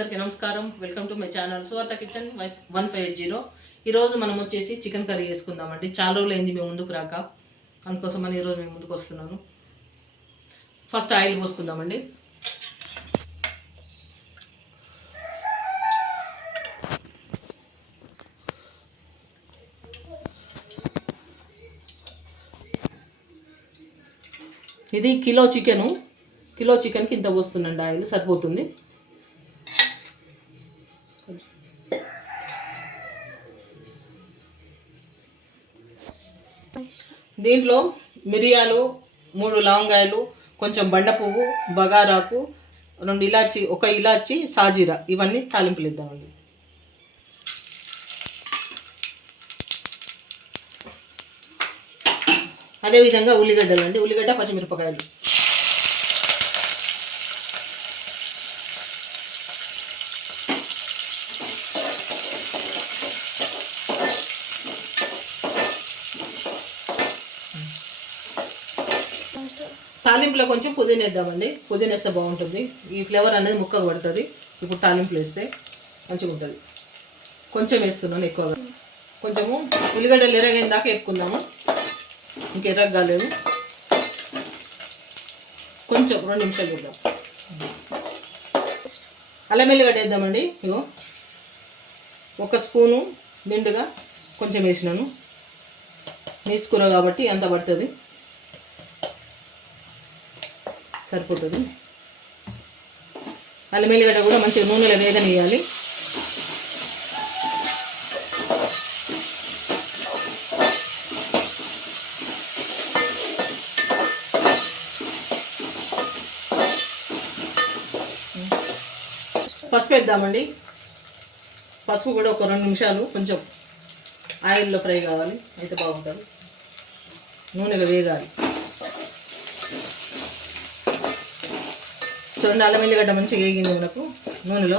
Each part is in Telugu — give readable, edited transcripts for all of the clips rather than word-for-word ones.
అందరికీ నమస్కారం. Welcome to my channel Suvartha kitchen 150. ఈరోజు మనం వచ్చేసి చికెన్ కర్రీ చేసుకుందామండి. చాలా రోజులు అయింది మేము ముందుకు రాక, అందుకోసం అని ఈరోజు మేము ముందుకు వస్తున్నాను. ఫస్ట్ ఆయిల్ పోసుకుందామండి. ఇది కిలో చికెన్కి ఇంత పోస్తుందండి ఆయిల్, సరిపోతుంది. దీంట్లో మిరియాలు, 3 లవంగాయలు, కొంచెం బండ పువ్వు, బగారాకు, 2 ఇలాచి, 1 ఇలాచి, సాజీరా, ఇవన్నీ తాలింపులు ఇద్దామండి. అదేవిధంగా ఉల్లిగడ్డలు అండి, ఉల్లిగడ్డ, పచ్చిమిరపకాయలు. తాలింపులో కొంచెం పుదీనా వేద్దామండి. పుదీనా వేస్తే బాగుంటుంది, ఈ ఫ్లేవర్ అనేది ముక్కకు పడుతుంది. ఇప్పుడు తాలింపులు వేస్తే మంచిగా ఉంటుంది. కొంచెం వేస్తున్నాను, ఎక్కువగా. కొంచెము ఉల్లిగడ్డలు ఎర్రగైన దాకా వేసుకుందాము, ఇంక ఎర్రగా కాలేదు. కొంచెం 2 నిమిషాలు చూద్దాం. అల్లం ఎల్లిగడ్డ వేద్దామండి. ఇగో 1 స్పూను నిండుగా కొంచెం వేసినాను. నీసుకూర కాబట్టి అంత పడుతుంది, సరిపోతుంది. అల్లం ఎల్లిగడ్డ కూడా మంచిగా నూనెలో వేగనియాలి. పసుపు వేద్దామండి. పసుపు కూడా ఒక 2 నిమిషాలు కొంచెం ఆయిల్లో ఫ్రై కావాలి, అయితే బాగుంటుంది. నూనెలో వేగాలి. చూడండి, అల్లం ఎల్లిగడ్డ మంచిగా వేగింది మనకు నూనెలో.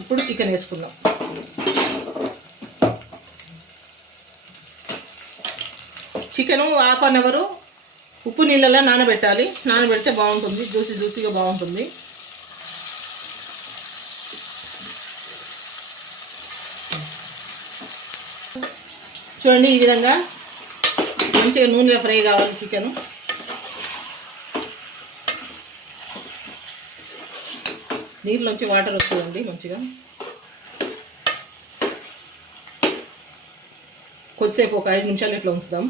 ఇప్పుడు చికెన్ వేసుకుందాం. చికెను 1/2 అవర్ ఉప్పు నీళ్ళలో నానబెట్టాలి. నానబెడితే బాగుంటుంది, జ్యూసీగా బాగుంటుంది. చూడండి, ఈ విధంగా మంచిగా నూనెలో ఫ్రై కావాలి చికెను. నీళ్ళలోంచి వాటర్ వస్తుందండి మంచిగా. కొద్దిసేపు ఒక 5 నిమిషాలు ఇట్లా ఉంచుదాం,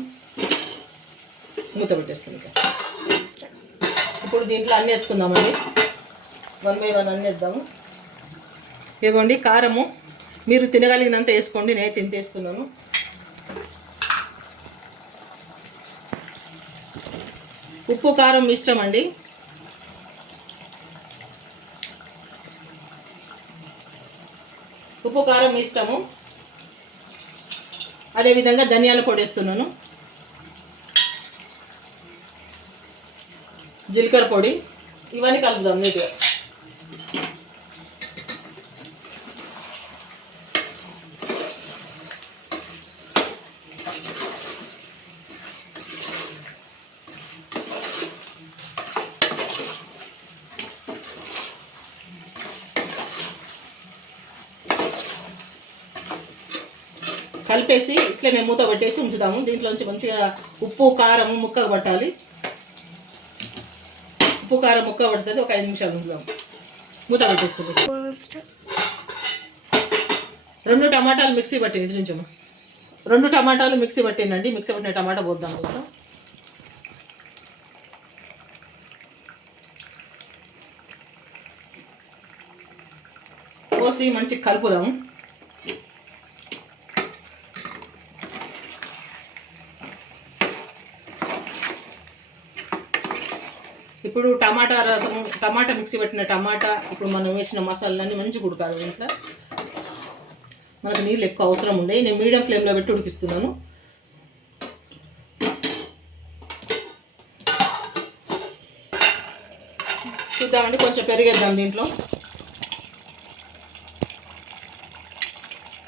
మూత పెట్టేస్తాం. ఇక ఇప్పుడు దీంట్లో అన్నీ వేసుకుందామండి. 1 బై 1 అన్నీ వేద్దాము. ఇదిగోండి కారము, మీరు తినగలిగినంత వేసుకోండి, నేను తింటేస్తున్నాను. ఉప్పు కారం ఇష్టం అండి. ఉప్పు కారం ఇష్టము. అదేవిధంగా ధనియాల పొడి వేస్తున్నాను, జీలకర్ర పొడి, ఇవన్నీ కలుపుదాం నీట్గా. కలిపేసి ఇట్లనే మూత పెట్టేసి ఉంచుదాము. దీంట్లోంచి మంచిగా ఉప్పు కారం ముక్కకు పట్టాలి. ఉప్పు కారం ముక్క పడుతుంది, ఒక 5 నిమిషాలు ఉంచుదాం. మూత పెట్టేస్తుంది. 2 టమాటాలు మిక్సీ పట్టింది, కొంచెం 2 టమాటాలు మిక్సీ పట్టిందండి. మిక్సీ పట్టిన టమాటా పోద్దాం. దీంట్లో పోసి మంచిగా కలుపుదాము. ఇప్పుడు టమాటా రసము, టమాటా మిక్సీ పెట్టిన టమాటా, ఇప్పుడు మనం వేసిన మసాలాలన్నీ మంచిగా ఉడకాలి. ఇంట్లో మనకు నీళ్ళు ఎక్కువ అవసరం ఉండే, నేను మీడియం ఫ్లేమ్లో పెట్టి ఉడికిస్తున్నాను. చూద్దామండి, కొంచెం పెరిగేద్దాం. దీంట్లో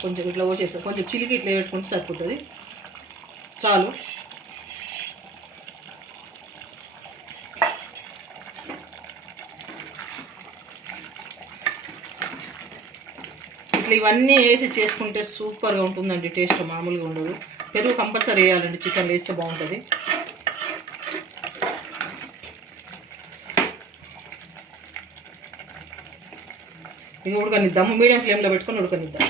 కొంచెం ఇట్లా పోసేస్తాం, కొంచెం చిలికి ఇట్లా పెట్టుకుంటే సరిపోతుంది, చాలు. అసలు ఇవన్నీ వేసి చేసుకుంటే సూపర్గా ఉంటుందండి. టేస్ట్ మామూలుగా ఉండదు. పెరుగు కంపల్సరీ వేయాలండి, చికెన్ వేస్తే బాగుంటుంది. ఇక ఉడకనిద్దాము, మీడియం ఫ్లేమ్లో పెట్టుకొని ఉడకనిద్దాం.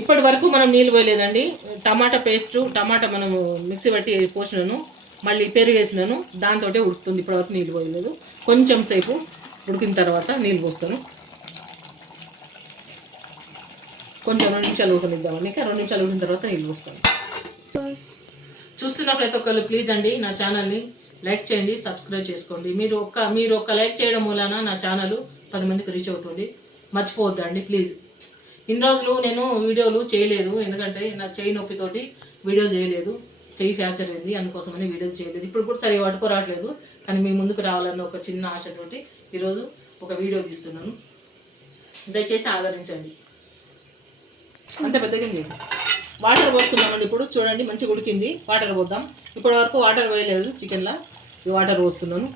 ఇప్పటి వరకు మనం నీళ్ళు పోయలేదండి. టమాటా పేస్టు, టమాటా మనము మిక్సీ పట్టి పోసినాను, మళ్ళీ పెరుగు వేసినాను, దాంతో ఉడుకుతుంది. ఇప్పటివరకు నీళ్ళు పోయలేదు. కొంచెం సేపు ఉడికిన తర్వాత నీళ్ళు పోస్తాను. కొంచెం 2 నిమిషాలు ఉడకనిద్దామండి. ఇంకా 2 నిమిషాలు ఉడికిన తర్వాత నీళ్ళు పోస్తాను. చూస్తున్న ప్రతి ఒక్కరు ప్లీజ్ అండి నా ఛానల్ని లైక్ చేయండి, సబ్స్క్రైబ్ చేసుకోండి. మీరు ఒక్క లైక్ చేయడం మూలాన నా ఛానల్ 10 మందికి రీచ్ అవుతుంది. మర్చిపోవద్దండి ప్లీజ్. ఇన్ని రోజులు నేను వీడియోలు చేయలేదు, ఎందుకంటే నా చెయ్యి నొప్పితోటి వీడియో చేయలేదు. చెయ్యి ఫ్రాక్చర్ అయింది, అందుకోసమని వీడియోలు చేయలేదు. ఇప్పుడు కూడా సరిగా పట్టుకోరావట్లేదు, కానీ మీ ముందుకు రావాలన్న ఒక చిన్న ఆశతోటి ఈరోజు ఒక వీడియో తీస్తున్నాను. దయచేసి ఆదరించండి. అంత పెద్దగా లేదు. వాటర్ పోస్తున్నామండి. ఇప్పుడు చూడండి మంచిగా ఉడికింది. వాటర్ పోద్దాం. ఇప్పటి వరకు వాటర్ వేయలేదు చికెన్లో, ఈ వాటర్ పోస్తున్నాను.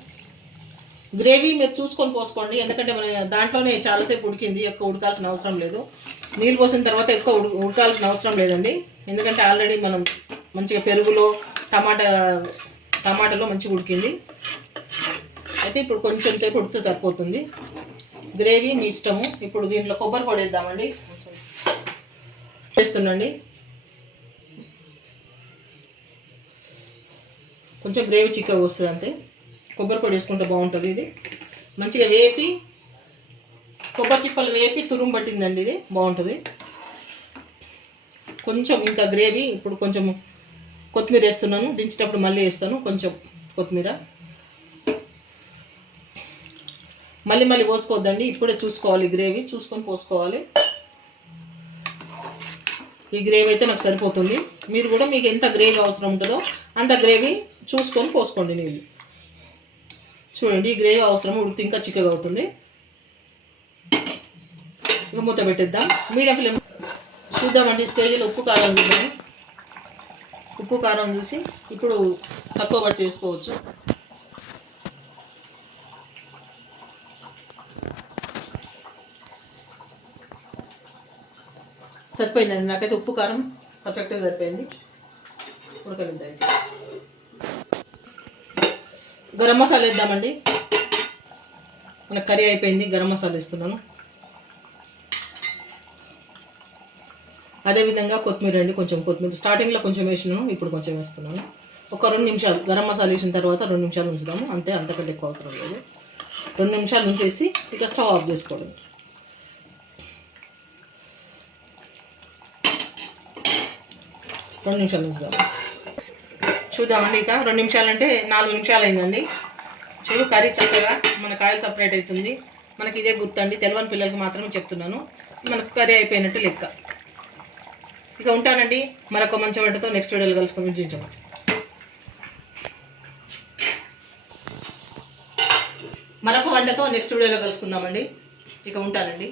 గ్రేవీ మీరు చూసుకొని పోసుకోండి, ఎందుకంటే మన దాంట్లోనే చాలాసేపు ఉడికింది, ఎక్కువ ఉడకాల్సిన అవసరం లేదు. నీళ్ళు పోసిన తర్వాత ఎక్కువ ఉడకాల్సిన అవసరం లేదండి, ఎందుకంటే ఆల్రెడీ మనం మంచిగా పెరుగులో టమాటాలో మంచిగా ఉడికింది. అయితే ఇప్పుడు కొంచెం సేపు ఉడికితే సరిపోతుంది. గ్రేవీ మీ ఇష్టము. ఇప్పుడు దీంట్లో కొబ్బరి పొడి వేద్దామండి. వేస్తున్నాండి. కొంచెం గ్రేవీ చిక్కగా వస్తుంది అంతే. కొబ్బరి పొడి వేసుకుంటే బాగుంటుంది. ఇది మంచిగా వేపి కొబ్బరి చిప్పలు వేపి తురుము పట్టిందండి, ఇది బాగుంటుంది. కొంచెం ఇంకా గ్రేవీ. ఇప్పుడు కొంచెం కొత్తిమీర వేస్తున్నాను, దించేటప్పుడు మళ్ళీ వేస్తాను కొంచెం కొత్తిమీర. మళ్ళీ పోసుకోవద్దండి, ఇప్పుడే చూసుకోవాలి. గ్రేవీ చూసుకొని పోసుకోవాలి. ఈ గ్రేవీ అయితే నాకు సరిపోతుంది. మీరు కూడా మీకు ఎంత గ్రేవీ అవసరం ఉంటుందో అంత గ్రేవీ చూసుకొని పోసుకోండి నీళ్ళు. చూడండి, ఈ గ్రేవీ అవసరం, ఉడికితే ఇంకా చిక్కగా అవుతుంది. ఇక మూత పెట్టేద్దాం. మీడియం ఫ్లేమ్ చూద్దామండి. స్టేజ్లో ఉప్పు కారం చూద్దాము. ఉప్పు కారం చూసి ఇప్పుడు తక్కువ పట్టి వేసుకోవచ్చు. సరిపోయిందండి, నాకైతే ఉప్పు కారం పర్ఫెక్ట్గా సరిపోయింది. ఉడకనిద్దాం. గరం మసాలా వేద్దామండి. మన కర్రీ అయిపోయింది, గరం మసాలా వేస్తున్నాను. అదేవిధంగా కొత్తిమీర అండి, కొంచెం కొత్తిమీర స్టార్టింగ్లో కొంచెం వేసినాను, ఇప్పుడు కొంచెం వేస్తున్నాను. ఒక 2 నిమిషాలు గరం మసాలా వేసిన తర్వాత 2 నిమిషాలు ఉంచుదాము అంతే, అంతకంటే ఎక్కువ అవసరం లేదు. 2 నిమిషాలు ఉంచేసి ఇక స్టవ్ ఆఫ్ చేసుకోవడం. రెండు నిమిషాలు ఉంచుదాం. చూద్దామండి. ఇక 2 నిమిషాలు అంటే 4 నిమిషాలు అయిందండి. చూడు, కర్రీ చక్కగా మనకు ఆయిల్ సపరేట్ అవుతుంది. మనకి ఇదే గుర్తండి, తెలవని పిల్లలకి మాత్రమే చెప్తున్నాను. మనకు కర్రీ అయిపోయినట్టు లెక్క. ఇక ఉంటానండి. మరొక మంచి వంటతో నెక్స్ట్ వీడియోలో కలుసుకొని ఉంచాము. మరొక వంటతో నెక్స్ట్ వీడియోలో కలుసుకుందామండి. ఇక ఉంటానండి.